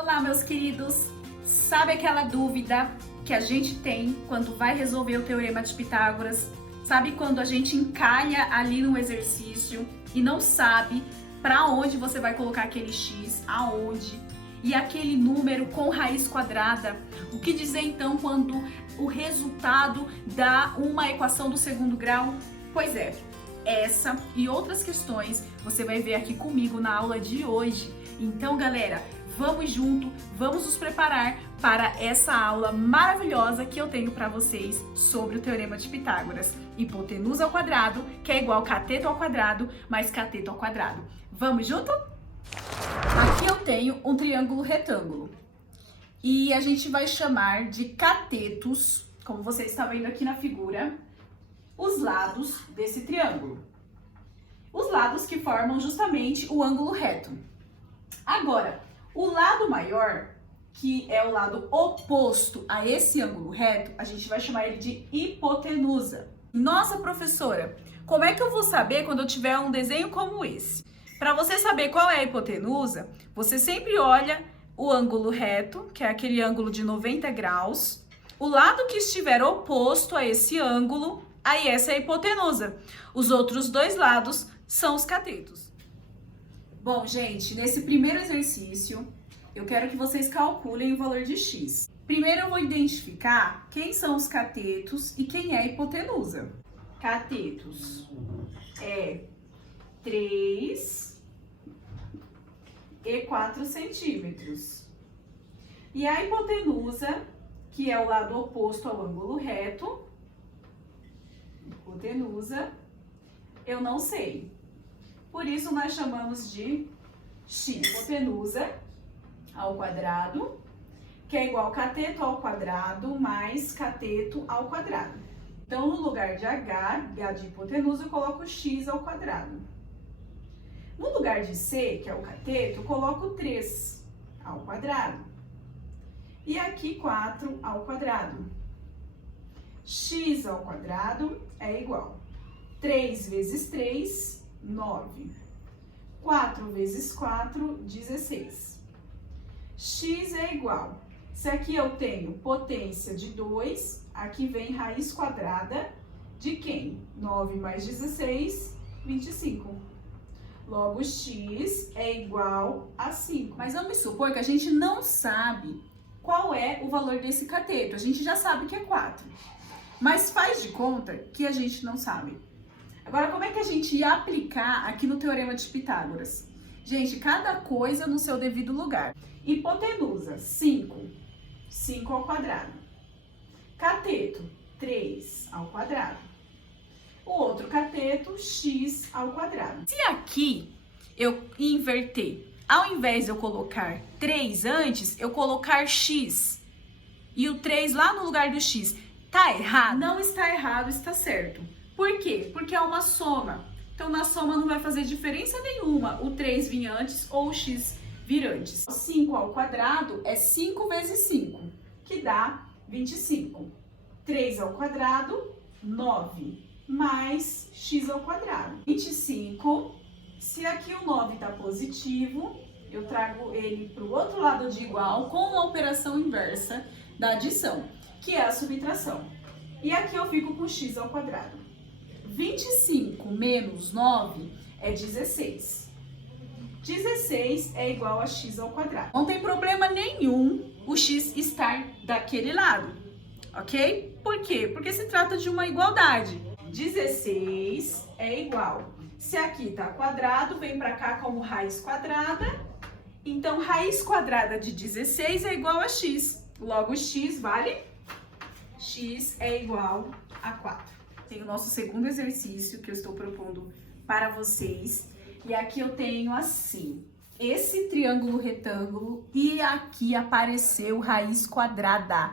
Olá, meus queridos! Sabe aquela dúvida que a gente tem quando vai resolver o Teorema de Pitágoras? Sabe quando a gente encalha ali no exercício e não sabe para onde você vai colocar aquele x, aonde, e aquele número com raiz quadrada? O que dizer então quando o resultado dá uma equação do segundo grau? Pois é, essa e outras questões você vai ver aqui comigo na aula de hoje. Então, galera, vamos junto, vamos nos preparar para essa aula maravilhosa que eu tenho para vocês sobre o Teorema de Pitágoras. Hipotenusa ao quadrado, que é igual cateto ao quadrado, mais cateto ao quadrado. Vamos junto? Aqui eu tenho um triângulo retângulo e a gente vai chamar de catetos, como você está vendo aqui na figura, os lados desse triângulo. Os lados que formam justamente o ângulo reto. Agora, o lado maior, que é o lado oposto a esse ângulo reto, a gente vai chamar ele de hipotenusa. Nossa, professora, como é que eu vou saber quando eu tiver um desenho como esse? Para você saber qual é a hipotenusa, você sempre olha o ângulo reto, que é aquele ângulo de 90 graus, o lado que estiver oposto a esse ângulo, aí essa é a hipotenusa. Os outros dois lados são os catetos. Bom, gente, nesse primeiro exercício, eu quero que vocês calculem o valor de x. Primeiro eu vou identificar quem são os catetos e quem é a hipotenusa. Catetos é 3 e 4 centímetros. E a hipotenusa, que é o lado oposto ao ângulo reto, hipotenusa, eu não sei. Por isso, nós chamamos de x. Hipotenusa ao quadrado, que é igual cateto ao quadrado mais cateto ao quadrado. Então, no lugar de h de hipotenusa, eu coloco x ao quadrado. No lugar de c, que é o cateto, eu coloco 3 ao quadrado. E aqui 4 ao quadrado. X ao quadrado é igual 3 vezes 3, 9. 4 vezes 4, 16. X é igual. Se aqui eu tenho potência de 2, aqui vem raiz quadrada de quem? 9 mais 16, 25. Logo, x é igual a 5. Mas vamos supor que a gente não sabe qual é o valor desse cateto. A gente já sabe que é 4. Mas faz de conta que a gente não sabe. Agora, como é que a gente ia aplicar aqui no Teorema de Pitágoras? Gente, cada coisa no seu devido lugar. Hipotenusa, 5. 5 ao quadrado. Cateto, 3 ao quadrado. O outro cateto, x ao quadrado. Se aqui eu inverter, ao invés de eu colocar 3 antes, eu colocar x e o 3 lá no lugar do x, tá errado? Não está errado, está certo. Por quê? Porque é uma soma. Então, na soma não vai fazer diferença nenhuma o 3 vir antes ou o x vir antes. 5 ao quadrado é 5 vezes 5, que dá 25. 3 ao quadrado, 9, mais x ao quadrado. 25, se aqui o 9 está positivo, eu trago ele para o outro lado de igual com a operação inversa da adição, que é a subtração. E aqui eu fico com x ao quadrado. 25 menos 9 é 16. 16 é igual a x ao quadrado. Não tem problema nenhum o x estar daquele lado, ok? Por quê? Porque se trata de uma igualdade. 16 é igual. Se aqui está quadrado, vem para cá como raiz quadrada. Então, raiz quadrada de 16 é igual a x. Logo, x vale? X é igual a 4. Tem o nosso segundo exercício que eu estou propondo para vocês. E aqui eu tenho assim, esse triângulo retângulo e aqui apareceu raiz quadrada.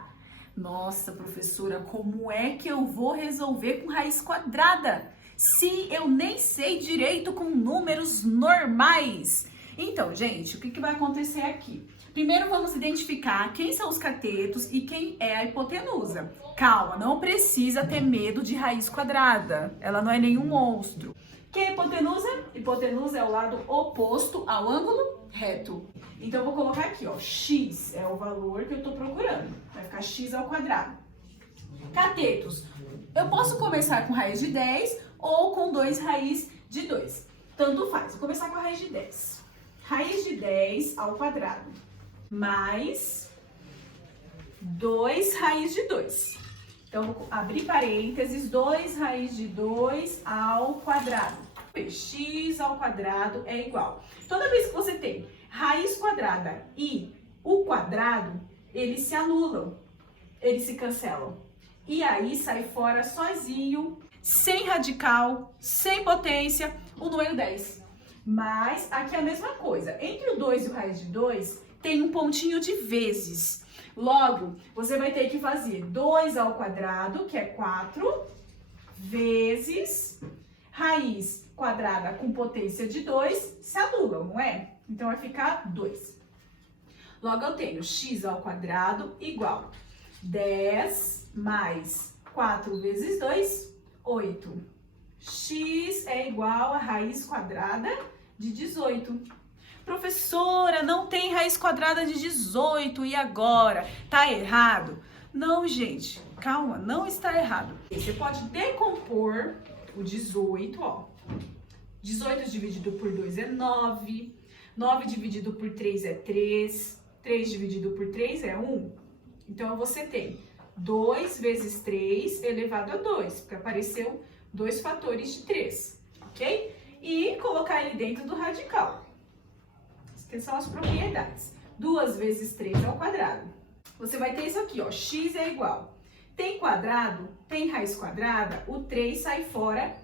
Nossa, professora, como é que eu vou resolver com raiz quadrada? Se eu nem sei direito com números normais. Então, gente, o que vai acontecer aqui? Primeiro vamos identificar quem são os catetos e quem é a hipotenusa. Calma, não precisa ter medo de raiz quadrada, ela não é nenhum monstro. Quem é a hipotenusa? Hipotenusa é o lado oposto ao ângulo reto. Então, eu vou colocar aqui, ó, x é o valor que eu tô procurando. Vai ficar x ao quadrado. Catetos. Eu posso começar com raiz de 10 ou com 2 raiz de 2. Tanto faz. Vou começar com a raiz de 10. Raiz de 10 ao quadrado. Mais 2 raiz de 2. Então, vou abrir parênteses, 2 raiz de 2 ao quadrado. X ao quadrado é igual. Toda vez que você tem raiz quadrada e o quadrado, eles se anulam, eles se cancelam. E aí sai fora sozinho, sem radical, sem potência, o número 10. Mas aqui é a mesma coisa. Entre o 2 e o raiz de 2, tem um pontinho de vezes. Logo, você vai ter que fazer 2 ao quadrado, que é 4, vezes raiz quadrada com potência de 2, se anulam, não é? Então, vai ficar 2. Logo, eu tenho x ao quadrado igual 10 mais 4 vezes 2, 8. X é igual a raiz quadrada de 18. Professora, não tem raiz quadrada de 18, e agora? Tá errado? Não, gente, calma, não está errado. Você pode decompor o 18, ó. 18 dividido por 2 é 9. 9 dividido por 3 é 3. 3 dividido por 3 é 1. Então, você tem 2 vezes 3 elevado a 2, porque apareceu 2 fatores de 3, ok? E colocar ele dentro do radical. Que são as propriedades. 2 vezes 3 ao quadrado. Você vai ter isso aqui, ó. X é igual. Tem quadrado, tem raiz quadrada, o 3 sai fora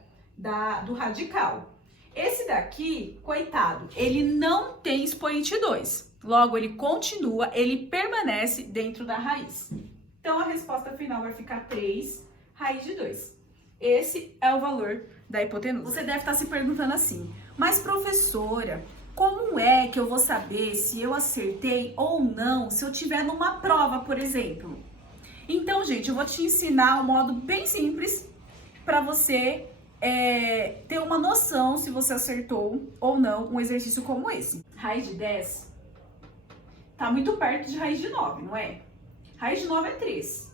do radical. Esse daqui, coitado, ele não tem expoente 2. Logo, ele continua, ele permanece dentro da raiz. Então, a resposta final vai ficar 3 raiz de 2. Esse é o valor da hipotenusa. Você deve estar se perguntando assim, mas professora, como é que eu vou saber se eu acertei ou não, se eu tiver numa prova, por exemplo? Então, gente, eu vou te ensinar um modo bem simples para você ter uma noção se você acertou ou não um exercício como esse. Raiz de 10 tá muito perto de raiz de 9, não é? Raiz de 9 é 3.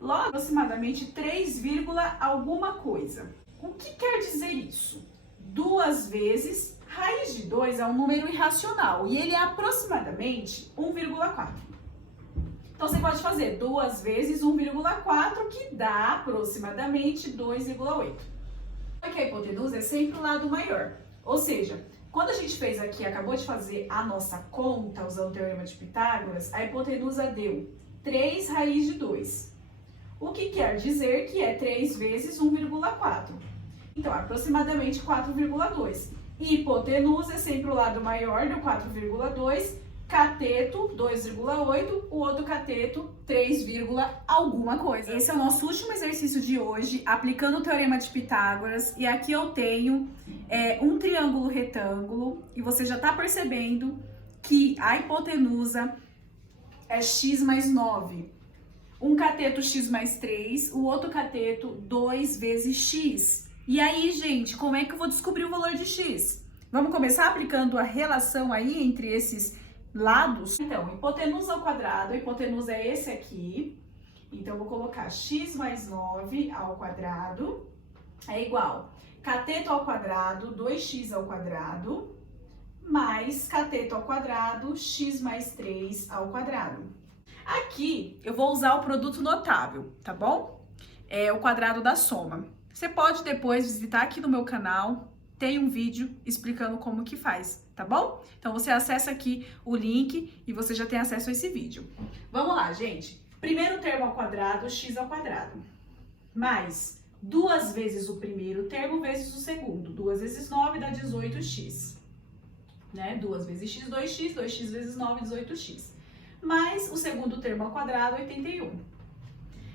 Logo, aproximadamente 3, alguma coisa. O que quer dizer isso? 2 vezes raiz de 2 é um número irracional e ele é aproximadamente 1,4. Então, você pode fazer 2 vezes 1,4, que dá aproximadamente 2,8. Porque a hipotenusa é sempre o lado maior. Ou seja, quando a gente fez aqui, acabou de fazer a nossa conta usando o teorema de Pitágoras, a hipotenusa deu 3 raiz de 2. O que quer dizer que é 3 vezes 1,4. Então, aproximadamente 4,2. Hipotenusa é sempre o lado maior do 4,2, cateto 2,8, o outro cateto 3, alguma coisa. Esse é o nosso último exercício de hoje, aplicando o teorema de Pitágoras. E aqui eu tenho um triângulo retângulo, e você já está percebendo que a hipotenusa é x mais 9. Um cateto x mais 3, o outro cateto 2 vezes x. E aí, gente, como é que eu vou descobrir o valor de x? Vamos começar aplicando a relação aí entre esses lados? Então, hipotenusa ao quadrado, a hipotenusa é esse aqui. Então, eu vou colocar x mais 9 ao quadrado é igual cateto ao quadrado, 2x ao quadrado, mais cateto ao quadrado, x mais 3 ao quadrado. Aqui, eu vou usar o produto notável, tá bom? É o quadrado da soma. Você pode depois visitar aqui no meu canal, tem um vídeo explicando como que faz, tá bom? Então, você acessa aqui o link e você já tem acesso a esse vídeo. Vamos lá, gente. Primeiro termo ao quadrado, x ao quadrado. Mais 2 vezes o primeiro termo vezes o segundo. 2 vezes 9 dá 18x. Né? 2 vezes x, 2x. 2x vezes 9, 18x. Mais o segundo termo ao quadrado, 81.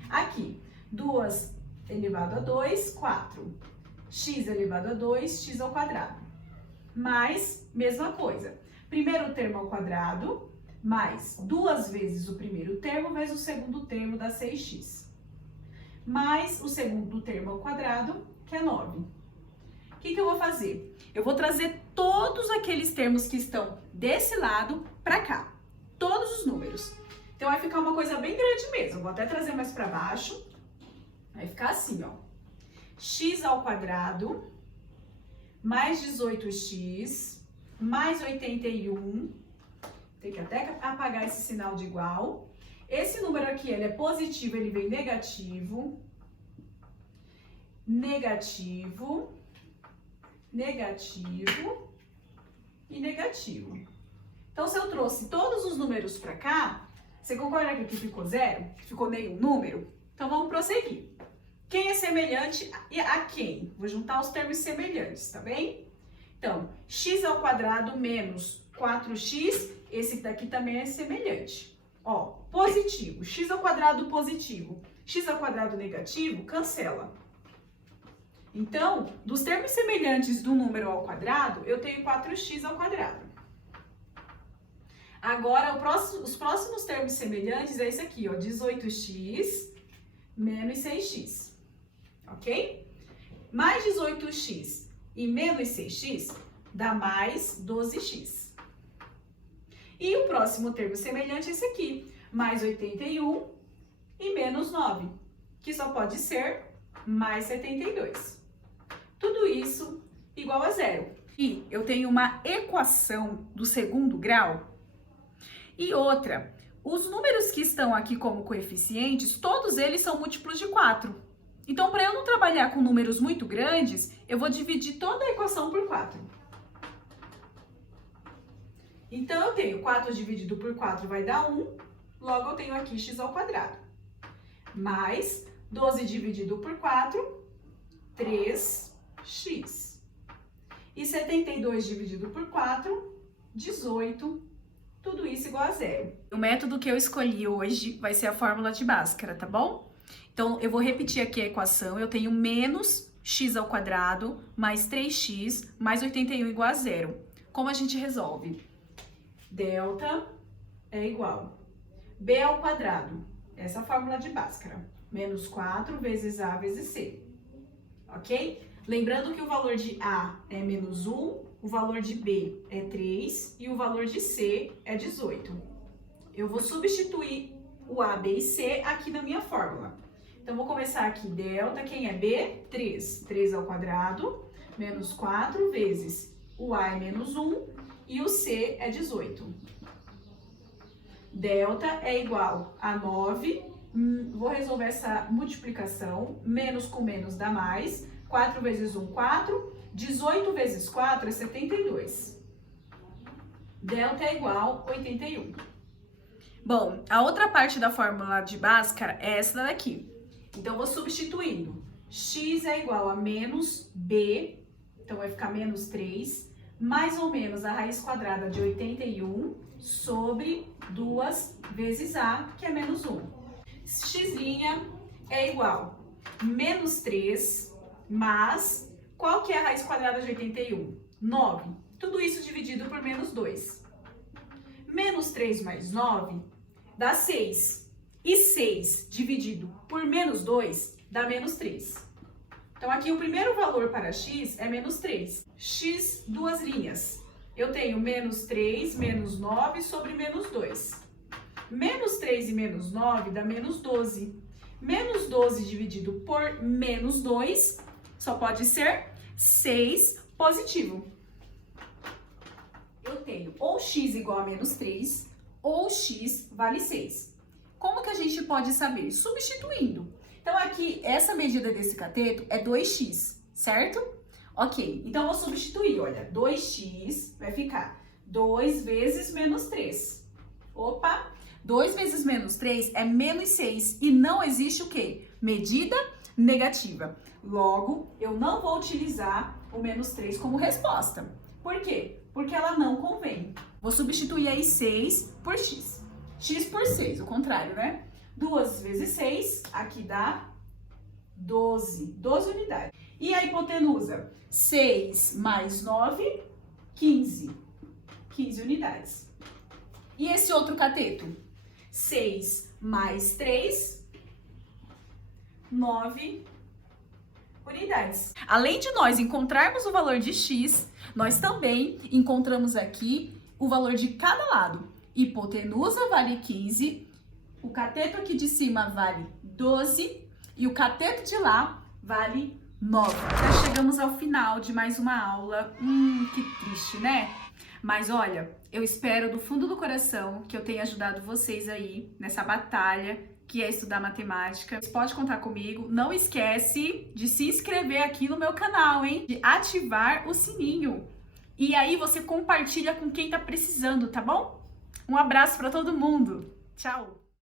Aqui, 2 elevado a 2, 4. X elevado a 2, x ao quadrado. Mais, mesma coisa. Primeiro termo ao quadrado, mais 2 vezes o primeiro termo, vezes o segundo termo, dá 6x. Mais o segundo termo ao quadrado, que é 9. O que eu vou fazer? Eu vou trazer todos aqueles termos que estão desse lado para cá. Todos os números. Então, vai ficar uma coisa bem grande mesmo. Vou até trazer mais para baixo. Vai ficar assim, ó. X ao quadrado, mais 18x, mais 81. Tem que até apagar esse sinal de igual. Esse número aqui, ele é positivo, ele vem negativo. Negativo. Negativo. E negativo. Então, se eu trouxe todos os números para cá, você concorda que aqui ficou zero? Ficou nenhum número? Então, vamos prosseguir. Quem é semelhante a quem? Vou juntar os termos semelhantes, tá bem? Então, x ao quadrado menos 4x, esse daqui também é semelhante. Ó, positivo, x ao quadrado positivo, x ao quadrado negativo, cancela. Então, dos termos semelhantes do número ao quadrado, eu tenho 4x ao quadrado. Agora, os próximos termos semelhantes é esse aqui, ó, 18x menos 6x. Ok? Mais 18x e menos 6x dá mais 12x. E o próximo termo semelhante é esse aqui, mais 81 e menos 9, que só pode ser mais 72. Tudo isso igual a zero. E eu tenho uma equação do segundo grau e outra. Os números que estão aqui como coeficientes, todos eles são múltiplos de 4. Então, para eu não trabalhar com números muito grandes, eu vou dividir toda a equação por 4. Então, eu tenho 4 dividido por 4 vai dar 1, logo eu tenho aqui x ao quadrado. Mais 12 dividido por 4, 3x. E 72 dividido por 4, 18. Tudo isso igual a zero. O método que eu escolhi hoje vai ser a fórmula de Bhaskara, tá bom? Então, eu vou repetir aqui a equação. Eu tenho menos x ao quadrado mais 3x mais 81 igual a zero. Como a gente resolve? Delta é igual b ao quadrado. Essa é a fórmula de Bhaskara. Menos 4 vezes a vezes c. Ok? Lembrando que o valor de a é menos 1, o valor de b é 3 e o valor de c é 18. Eu vou substituir o a, b e c aqui na minha fórmula. Então, vou começar aqui, delta, quem é b? 3. 3 ao quadrado, menos 4 vezes o a é menos 1 e o c é 18. Delta é igual a 9, vou resolver essa multiplicação, menos com menos dá mais, 4 vezes 1, 4, 18 vezes 4 é 72. Delta é igual a 81. Bom, a outra parte da fórmula de Bhaskara é essa daqui. Então, eu vou substituindo. X é igual a menos b, então vai ficar menos 3, mais ou menos a raiz quadrada de 81 sobre 2 vezes a, que é menos 1. X' é igual a menos 3, mas qual que é a raiz quadrada de 81? 9. Tudo isso dividido por menos 2. Menos 3 mais 9 dá 6. E 6 dividido por menos 2 dá menos 3. Então, aqui o primeiro valor para x é menos 3. X, duas linhas. Eu tenho menos 3, menos 9 sobre menos 2. Menos 3 e menos 9 dá menos 12. Menos 12 dividido por menos 2 só pode ser 6 positivo. Eu tenho ou x igual a menos 3 ou x vale 6. Como que a gente pode saber? Substituindo. Então, aqui, essa medida desse cateto é 2x, certo? Ok, então eu vou substituir, olha, 2x vai ficar 2 vezes menos 3. Opa, 2 vezes menos 3 é menos 6 e não existe o quê? Medida negativa. Logo, eu não vou utilizar o menos 3 como resposta. Por quê? Porque ela não convém. Vou substituir aí 6 por x. X por 6, o contrário, né? 2 vezes 6, aqui dá 12. 12 unidades. E a hipotenusa? 6 mais 9, 15. 15 unidades. E esse outro cateto? 6 mais 3, 9 unidades. Além de nós encontrarmos o valor de x, nós também encontramos aqui o valor de cada lado. hipotenusa vale 15, o cateto aqui de cima vale 12 e o cateto de lá vale 9. Já chegamos ao final de mais uma aula. Que triste, né? Mas olha, eu espero do fundo do coração que eu tenha ajudado vocês aí nessa batalha que é estudar matemática. Você pode contar comigo. Não esquece de se inscrever aqui no meu canal, hein? De ativar o sininho. E aí você compartilha com quem tá precisando, tá bom? Um abraço para todo mundo. Tchau!